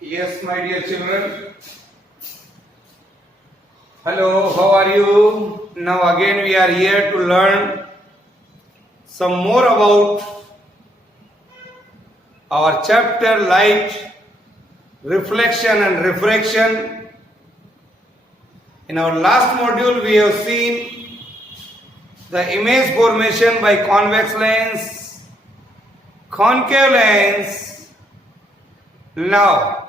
Yes, my dear children. Hello, how are you? Now again we are here to learn some more about our chapter light, reflection and refraction. In our last module we have seen the image formation by convex lens, concave lens. Now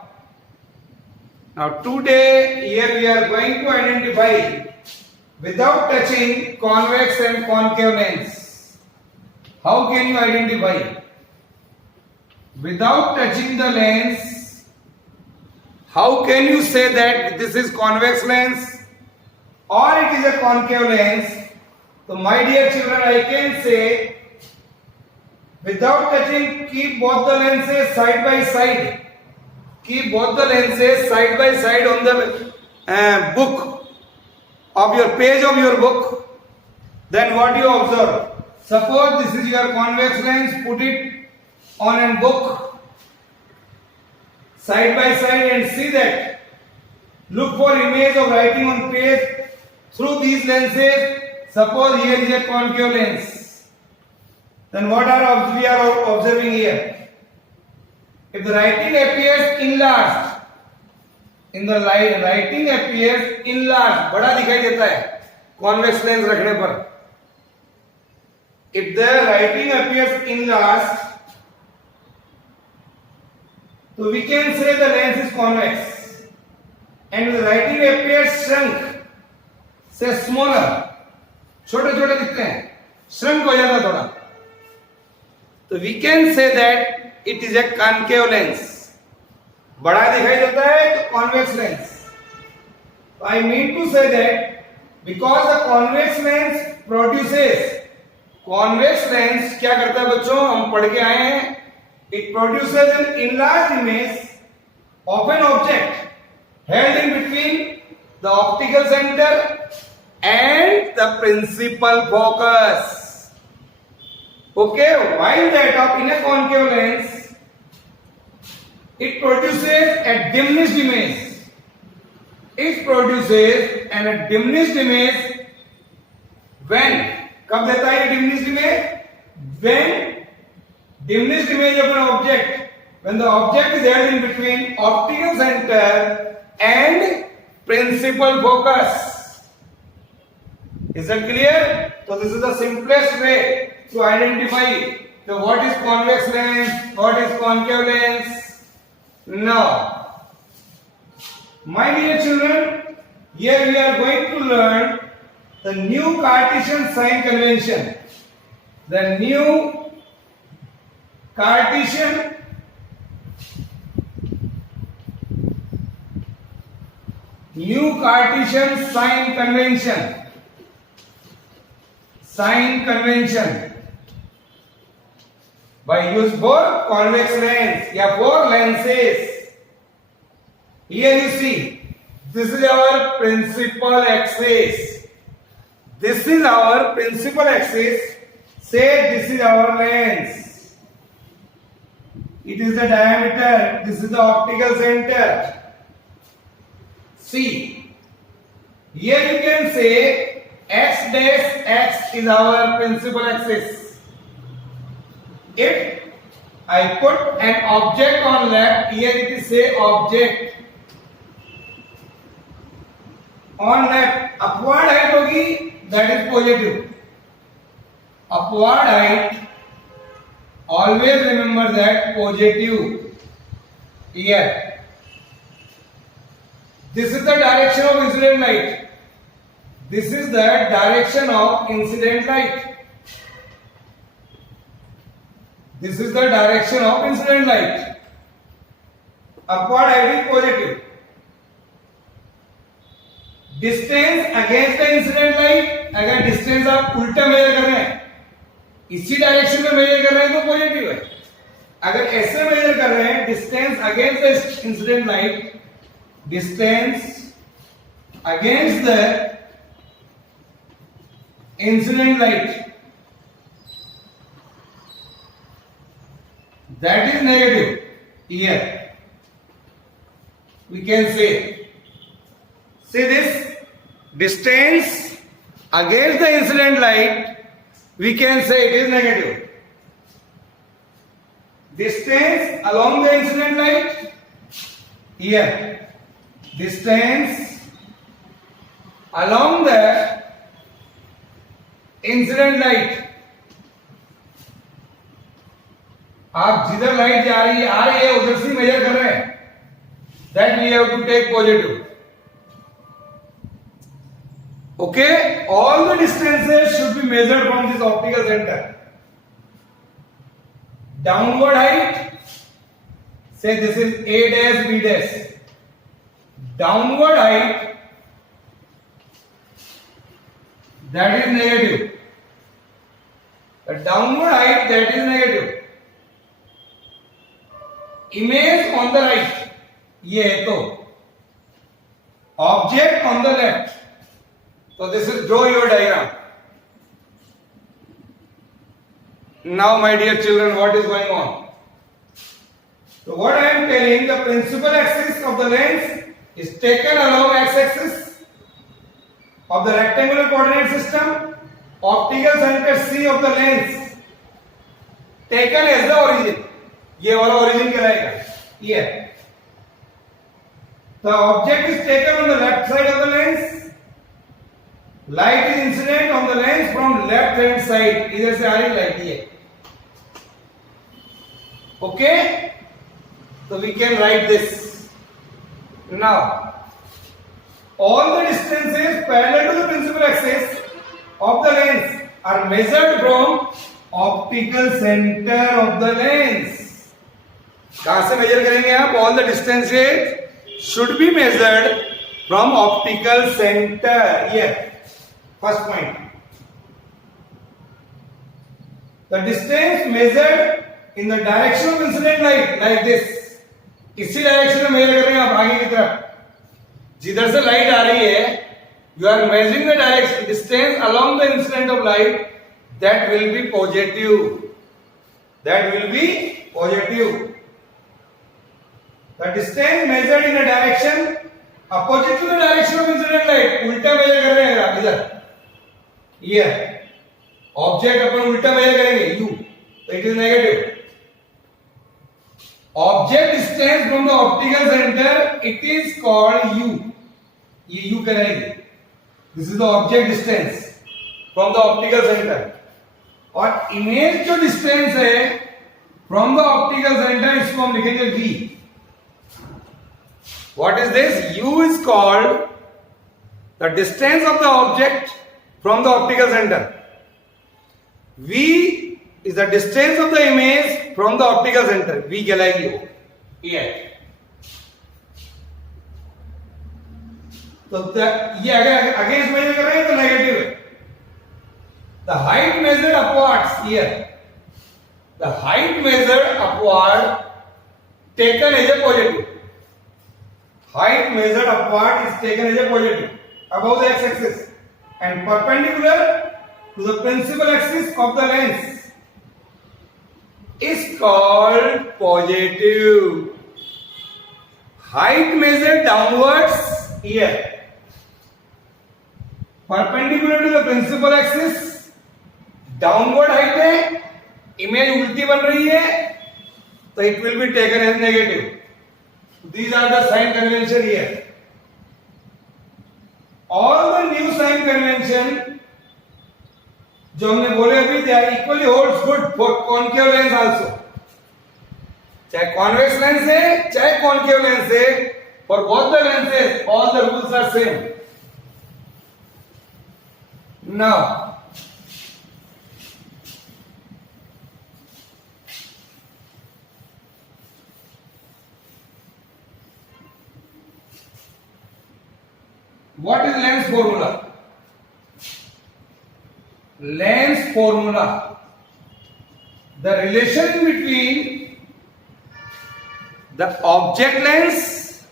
today here we are going to identify without touching convex and concave lens. How can you identify? Without touching the lens, how can you say that this is convex lens or it is a concave lens? So my dear children, I can say without touching, keep both the lenses side by side. Keep both the lenses side by side on the book of your page of your book. Then what you observe? Suppose this is your convex lens, put it on a book side by side and see that. Look for image of writing on page through these lenses. Suppose here is a concave lens. Then what we are observing here? If the writing appears enlarged, in the light writing appears enlarged, बड़ा दिखाई देता है convex lens रखने पर. If the writing appears enlarged, so we can say the lens is convex. And if the writing appears shrunk, say smaller, छोटे छोटे दिखते हैं, shrunk हो जाता थोड़ा, तो we can say that it is a concave lens. बड़ा दिखाई देता है तो convex lens. I mean to say that because the convex lens produces, convex lens क्या करता है बच्चों, हम पढ़ के आए हैं, it produces an enlarged image of an object held in between the optical center and the principal focus. Okay, while that of in a concave lens, it produces a diminished image. It produces a diminished image when, कब देता है diminished image? When diminished image of an object, when the object is held in between optical center and principal focus. Is that clear? So this is the simplest way to identify what is convex lens, what is concave lens. Now, my dear children, here we are going to learn the new Cartesian sign convention. The new Cartesian sign convention. Sign convention by use for convex lens या for lenses. Here you see, this is our principal axis. This is our principal axis. Say this is our lens. It is the diameter. This is the optical center. See, here you can say x dash x is our principal axis. If I put an object on left, here it is say object on left, upward height होगी, that is positive. Upward height, always remember that positive. Here, this is the direction of incident light. This is the direction of incident light. This is the direction of incident light. Upward height is positive. Distance against the incident light, अगर distance आप उल्टा measure कर रहे हैं, इसी direction में major कर रहे हैं तो पॉजिटिव है. अगर ऐसे मेजर कर रहे हैं, distance against the incident light, distance against the incident light, that is negative. Here we can say this distance against the incident light, we can say it is negative. Distance along the incident light, here, distance along the incident light, आप जिधर light जा रही है आ रही है उधर से major कर रहे हैं, that we have to take positive. Okay, all the distances should be measured from this optical centre. Downward height, say this is a dash b dash. Downward height, that is negative. The downward height, that is negative. Image on the right, ये है तो object on the left. So this is draw your diagram. Now my dear children, what is going on? So what I am telling, the principal axis of the lens is taken along x-axis of the rectangular coordinate system. Optical center C of the lens taken as the origin. ये वाला origin कहलाएगा. ये the object is taken on the left side of the lens. Light is incident on the lens from left hand side. इधर से आ रही light ये. Okay. So we can write this. Now, all the distances parallel to the principal axis of the lens are measured from optical center of the lens. कहां से major करेंगे आप? All the distances should be measured from optical center. Here, first point. The distance measured in the direction of incident light, like this. इसी direction में major कर रहे हैं आप आगे की तरफ, जिधर से लाइट आ रही है, you are measuring the direction distance along the incident of light, that will be positive. That will be positive. The distance measured in a direction opposite to the direction of incident light, उल्टा measure कर रहे हैं आप इधर. ये object अपन उल्टा major करेंगे u, तो it is negative. Object distance from the optical center, it is called u. ये u कहलाएगी. This is the object distance from the optical center. और इमेज जो डिस्टेंस है from the optical center, इसको हम लिखेंगे v. What is this? u is called the distance of the object from the optical center. v is the distance of the image from the optical center. V कहलाएगी वो. ये तो ये against major कर रहे हैं तो नेगेटिव है. The height measured upwards here. The height measured upward taken as a positive. Height measured upward is taken as a positive above the x-axis and perpendicular to the principal axis of the lens is called positive. Height measured downwards here, perpendicular to the principal axis, downward height है, image उल्टी बन रही है, तो it will be taken as negative. These are the sign convention here. All the new sign convention जो हमने बोले अभी, they are equally holds good for concave lens also. चाहे convex lens है चाहे concave lens है, for both the lenses all the rules are same. Now what is lens formula? Lens formula, the relation between the object lens,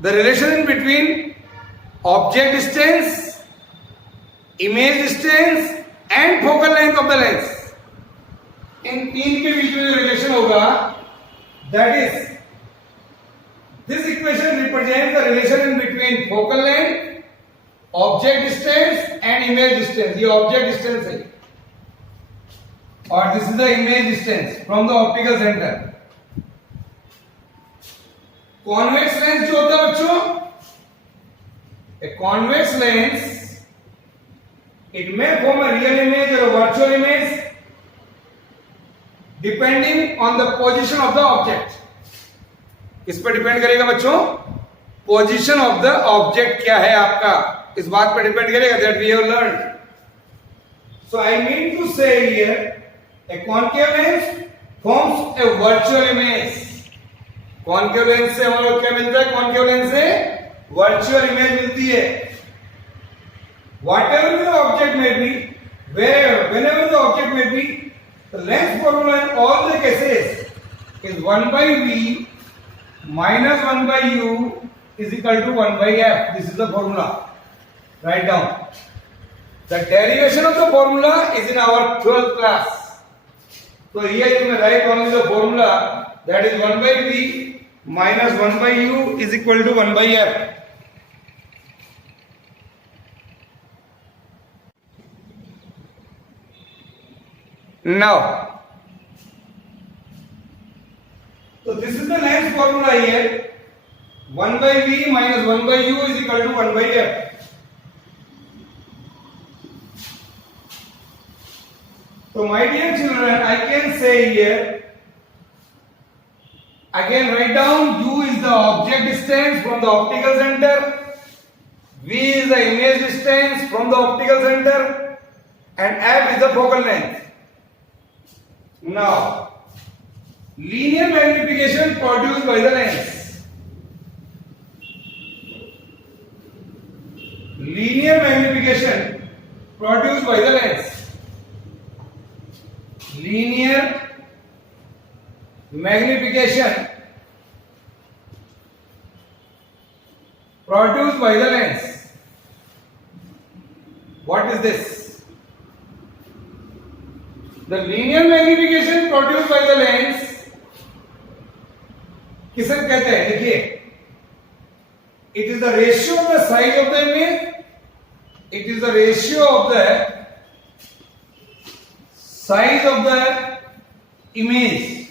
the relation between object distance, image distance and focal length of the lens, इन तीन के बीच में जो relation होगा, that is This equation represents the relation between focal length, object distance and image distance. ये object distance है और this is the image distance from the optical center. Convex lens जो होता है बच्चों, a convex lens, it may form a real image or a virtual image depending on the position of the object. किस पर depend करेगा बच्चों? Position of the object क्या है आपका, इस बात पर डिपेंड करेगा. That we have learned. So I mean to say here a concave lens forms a virtual image. Concave lens से हम लोग क्या मिलता है? कॉन्केव लेंस से वर्चुअल इमेज मिलती है. whatever the object may be, whenever the object may be, the length formula in all the cases is 1 by v minus 1 by u is equal to 1 by f. This is the formula. Write down. The derivation of the formula is in our 12th class. So here you may write only the formula, that is 1 by v minus 1 by u is equal to 1 by f. Now, so this is the length formula here. 1 by v minus 1 by u is equal to 1 by f. So my dear children, I can say here, I can write down u is the object distance from the optical center, v is the image distance from the optical center, and f is the focal length. Now, linear magnification produced by the lens. Linear magnification produced by the lens. Linear magnification produced by the lens. What is this? The linear magnification produced by the lens किसे कहते हैं? देखिए, it is the ratio of the size of the image. It is the ratio of the size of the image.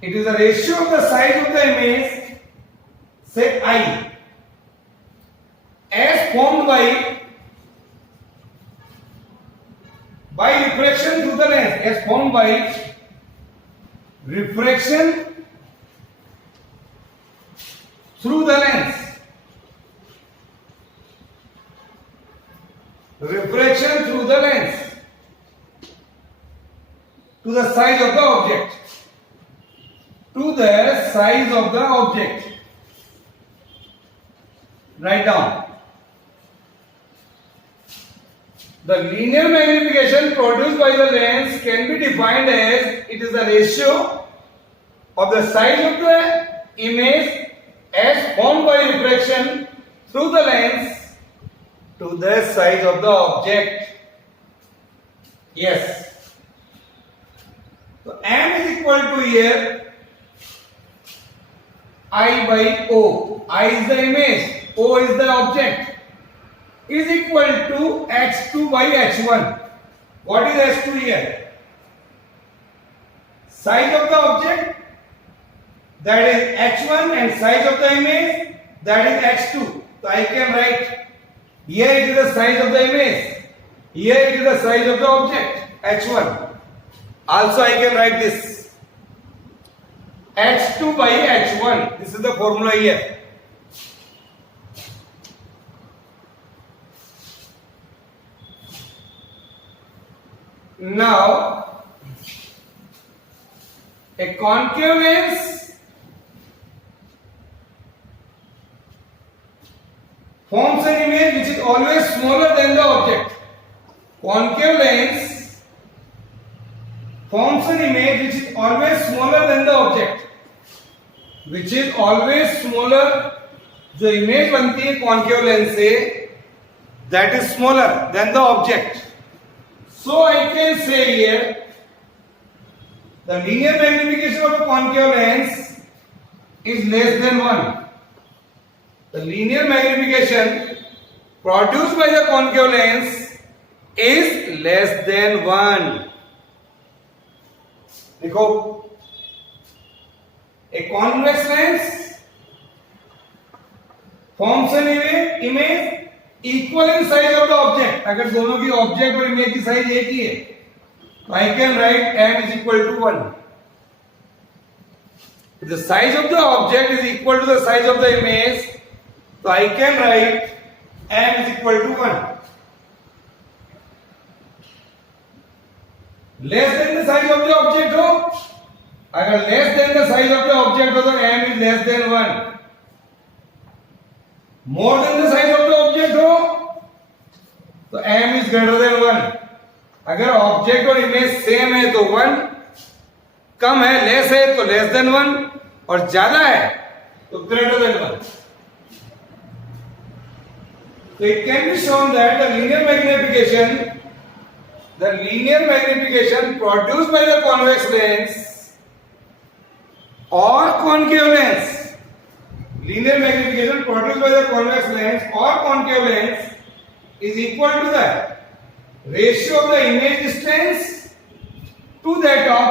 It is the ratio of the size of the image, say I, as formed by refraction through the lens, as formed by refraction through the lens. Refraction through the lens to the size of the object. To the size of the object. Write down. The linear magnification produced by the lens can be defined as it is the ratio of the size of the image as formed by refraction through the lens to the size of the object. Yes. So m is equal to here I by O. I is the image, O is the object, is equal to h2 by h1. What is h2 here? Size of the object, that is h1, and size of the image, that is h2. So I can write here it is the size of the image, here it is the size of the object, h1. Also I can write this h2 by h1. This is the formula here. Now, a concave lens forms an image which is always smaller than the object. Concave lens forms an image which is always smaller than the object. Which is always smaller. जो image बनती है concave lens से, that is smaller than the object. So I can say here, the linear magnification of a concave lens is less than 1. The linear magnification produced by the concave lens is less than 1. देखो, a convex lens forms an image equal in size of the object. अगर दोनों की object और image की size एक ही है, तो I can write m is equal to 1. If the size of the object is equal to the size of the image, so I can write m is equal to 1. Less than the size of the object हो, अगर less than the size of the object हो तो m is less than 1. More than the size of the object हो तो m is greater than 1. अगर object और image same है तो 1, कम है लेस है तो लेस देन 1, और ज्यादा है तो greater than 1. So it can be shown that the linear magnification produced by the convex lens or concave lens, linear magnification produced by the convex lens or concave lens is equal to the ratio of the image distance to that of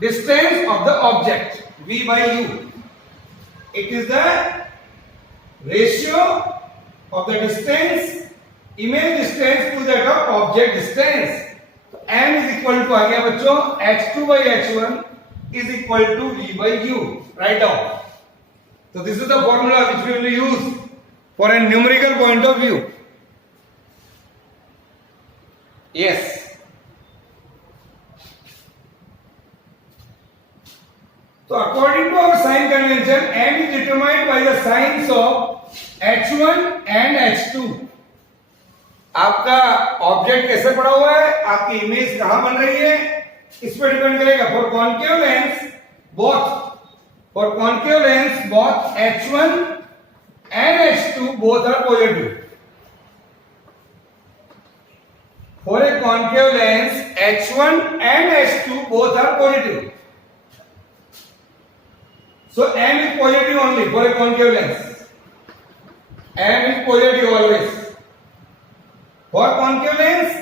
distance of the object v by u. It is the ratio of the distance, image distance to that of object distance. So m is equal to आ गया बच्चों h2 by h1 is equal to v by u. Write down. So this is the formula which we will use for a numerical point of view. Yes. So according to our sign convention, m is determined by the signs of h1 and h2. आपका object कैसे पड़ा हुआ है, आपकी image कहां बन रही है, इस पर डिपेंड करेगा. For concave lens both h1 and h2 both are positive. For a concave lens, h1 and h2 both are positive. So m is positive only for a concave lens. M is positive always. For concave lens,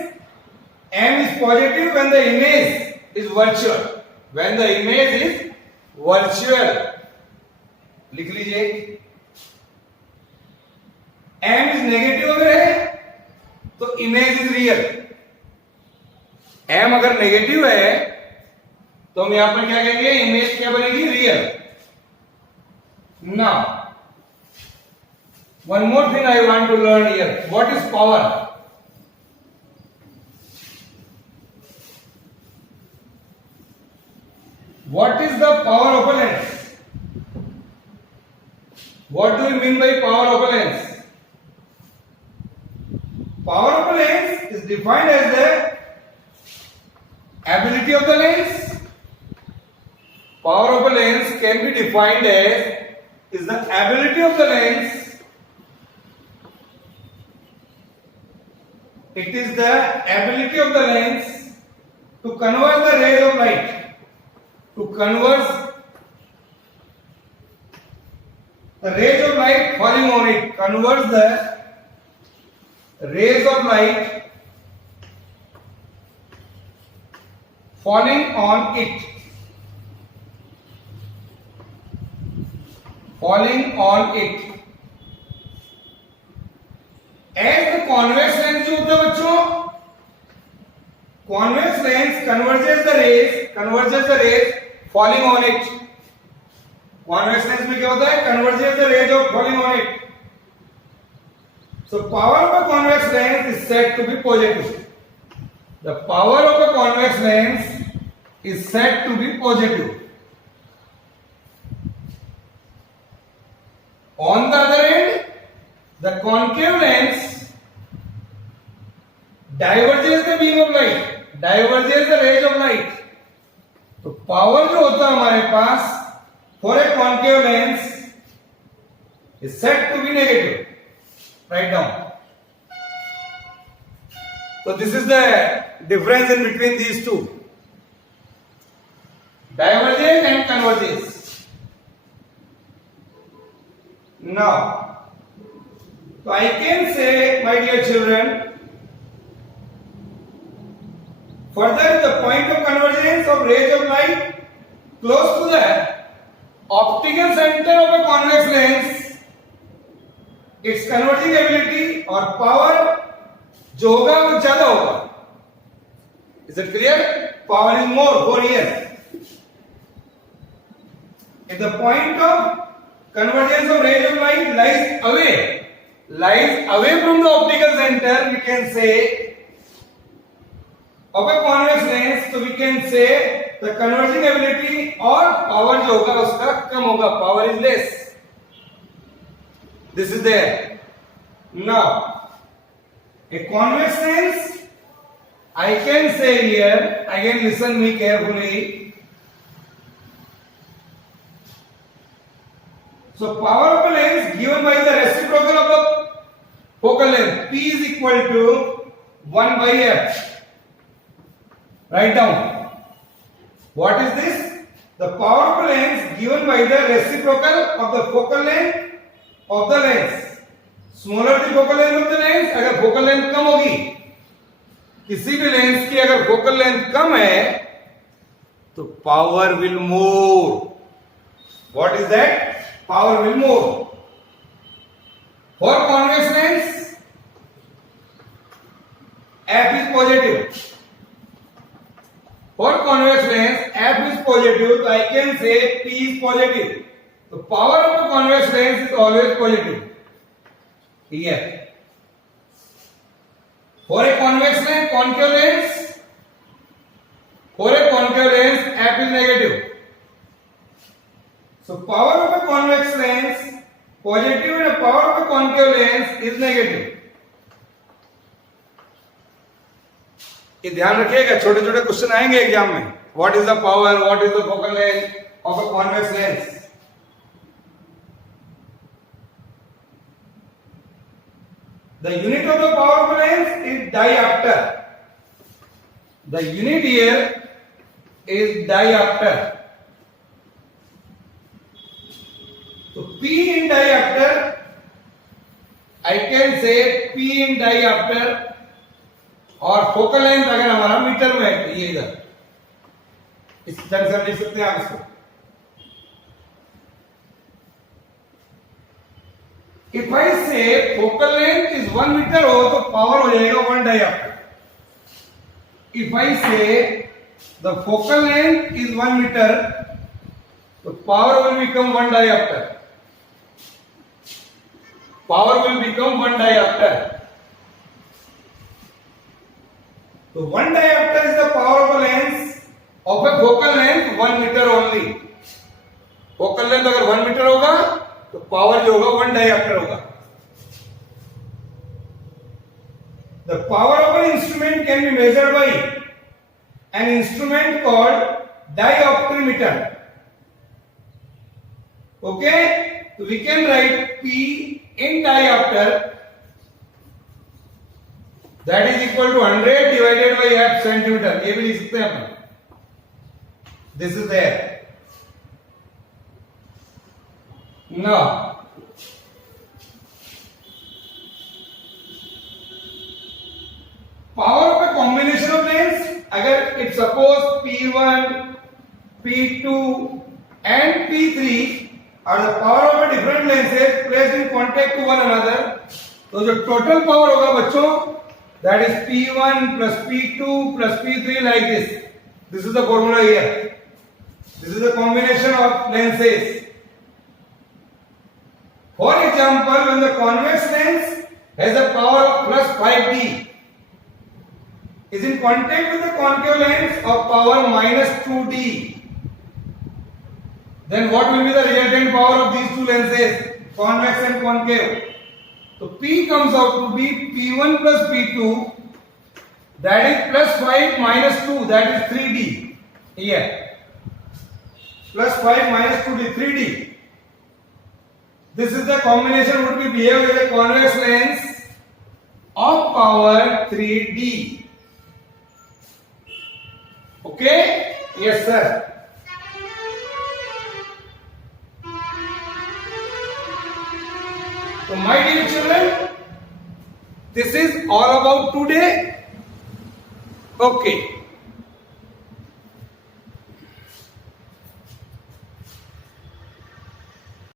m is positive when the image is virtual. When the image is virtual. लिख लीजिए. m is negative अगर है तो image is real. m अगर negative है तो हम यहां पर क्या कहेंगे, इमेज क्या बनेगी, real. Now one more thing I want to learn here. What is power? What is the power of a lens? What do you mean by power of a lens? Power of a lens is defined as the ability of the lens. Power of a lens can be defined as is the ability of the lens. It is the ability of the lens to convert the rays of light, to convert the rays of light falling on it, converts the rays of light falling on it, as the convex lens जो होता है बच्चों, convex lens converges the rays falling on it. convex lens में क्या होता है, converges the rays of falling on it. So power of a convex lens is said to be positive. The power of a convex lens is said to be positive. On the other hand, the concave lens diverges the beam of light, diverges the rays of light. तो power जो होता है हमारे पास for a concave lens is said to be negative. Write down. So this is the difference in between these two. diverges and converges. Now, so I can say, my dear children, further the point of convergence of rays of light close to the optical center of a convex lens, its converging ability or power जो होगा वो ज्यादा होगा. Is it clear? Power is more, 4 years. If the point of convergence of rays of light lies away from the optical center, we can say of a convex lens, so we can say the converging ability or power जो होगा उसका कम होगा, power is less. This is there. Now, a convex lens, I can say here, again listen me carefully. So power of a lens given by the reciprocal of the focal length, P is equal to 1 by F. Write down. What is this? The power of a lens given by the reciprocal of the focal length of the lens. Smaller the focal length of the lens, अगर focal length कम होगी, किसी भी lens की अगर focal length कम है, तो power will more. What is that? Power will more. For convex lens, F is positive. For convex lens, F is positive, so I can say P is positive. The power of a convex lens is always positive. Here. For a convex lens, concave lens, for a concave lens, F is negative. So power of a convex lens, positive, and power of a concave lens is negative. ये ध्यान रखिएगा, छोटे छोटे question आएंगे exam में. What is the power? What is the focal length of a convex lens? The unit of the power of a lens is diopter. The unit here is diopter. So P in diopter, I can say P in diopter. और focal length अगर हमारा metre में है, ये इधर इस तरह से लिख सकते हैं आप इसको. If I say focal length is 1 meter हो तो पावर हो जाएगा 1 diopter. If I say the focal length is 1 meter, तो power will become 1 diopter. Power will become 1 diopter. So 1 diopter is the power of a lens of a focal length 1 meter only. Focal length अगर 1 meter होगा तो power जो होगा 1 diopter होगा. The power of an instrument can be measured by an instrument called dioptrimeter. Okay, so we can write P in diopter, that is equal to 100 divided by F centimeter. ये भी लिख सकते हैं अपन. This is there. Now, power of a combination of lens, अगर it suppose P1, P2 and P3 are the power of a different lenses placed in contact to one another, तो जो total power होगा बच्चों, that is P1 plus P2 plus P3 like this. This is the formula here. This is the combination of lenses. For example, when the convex lens has a power of plus 5D is in contact with the concave lens of power minus 2D, then what will be the resultant power of these two lenses, convex and concave? So P comes out to be P1 plus P2, that is plus 5 minus 2, that is 3D. Here, plus 5 minus 2D, 3D. This is the combination would be behave with a convex lens of power 3D. Okay? Yes, sir. So my dear children, this is all about today. Okay.